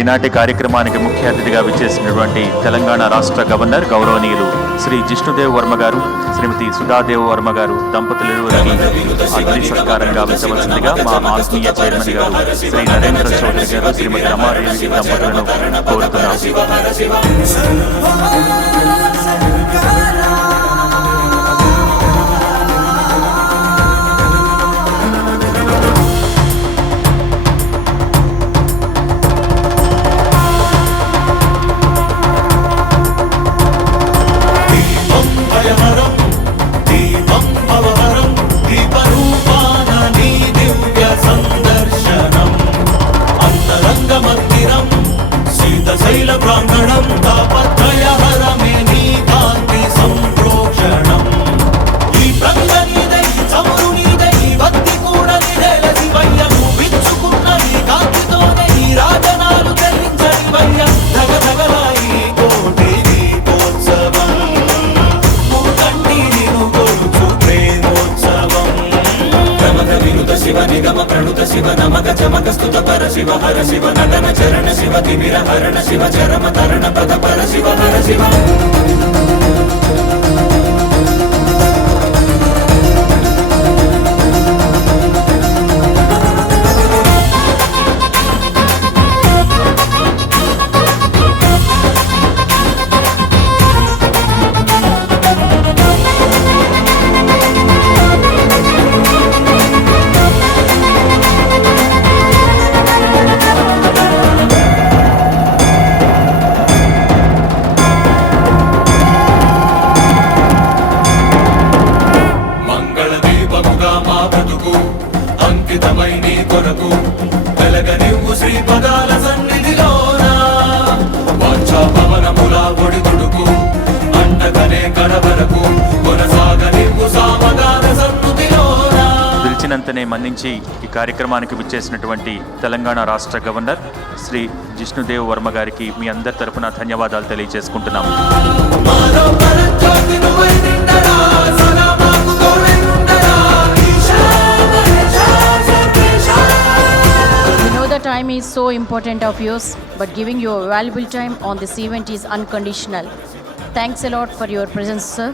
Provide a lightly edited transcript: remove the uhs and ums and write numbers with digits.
ఈనాటి కార్యక్రమానికి ముఖ్య అతిథిగా విచ్చేసినటువంటి తెలంగాణ రాష్ట్ర గవర్నర్ గౌరవనీయులు శ్రీ జిష్ణుదేవ్ వర్మ గారు, శ్రీమతి సుధాదేవ్ వర్మ గారు దంపతులిరువురికి అతిథి సత్కారంగా ఉంచవలసిందిగా మా ఆత్మీయ చైర్మన్ గారు శ్రీ నరేంద్ర చౌదరి గారు, శ్రీమతి రమాదేవి దంపతులను కోరుతున్నాం. శివ నిగమ ప్రణుత శివ నమక చమక స్తుత పర శివ హర శివ నటన చరణ శివ తిమిర హరణ శివ చరమ తరణ పద పర శివ హర శివ. అంకితమై నీ కొరకు వెలగనివ్వు శ్రీ పదాల సన్నిధిలోన వాంఛా పవనముల ఒడిదుడుకు అంటకనే కడవరకు కొనసాగనివ్వు సామగాన సన్నుతిలోన. పిలిచినంతనే మన్నించి ఈ కార్యక్రమానికి విచ్చేసినటువంటి తెలంగాణ రాష్ట్ర గవర్నర్ శ్రీ జిష్ణుదేవ్ వర్మ గారికి మీ అందరి తరపున ధన్యవాదాలు తెలియజేసుకుంటున్నాము. Time is so important of yours, but giving your valuable time on this event is unconditional. Thanks a lot for your presence, sir.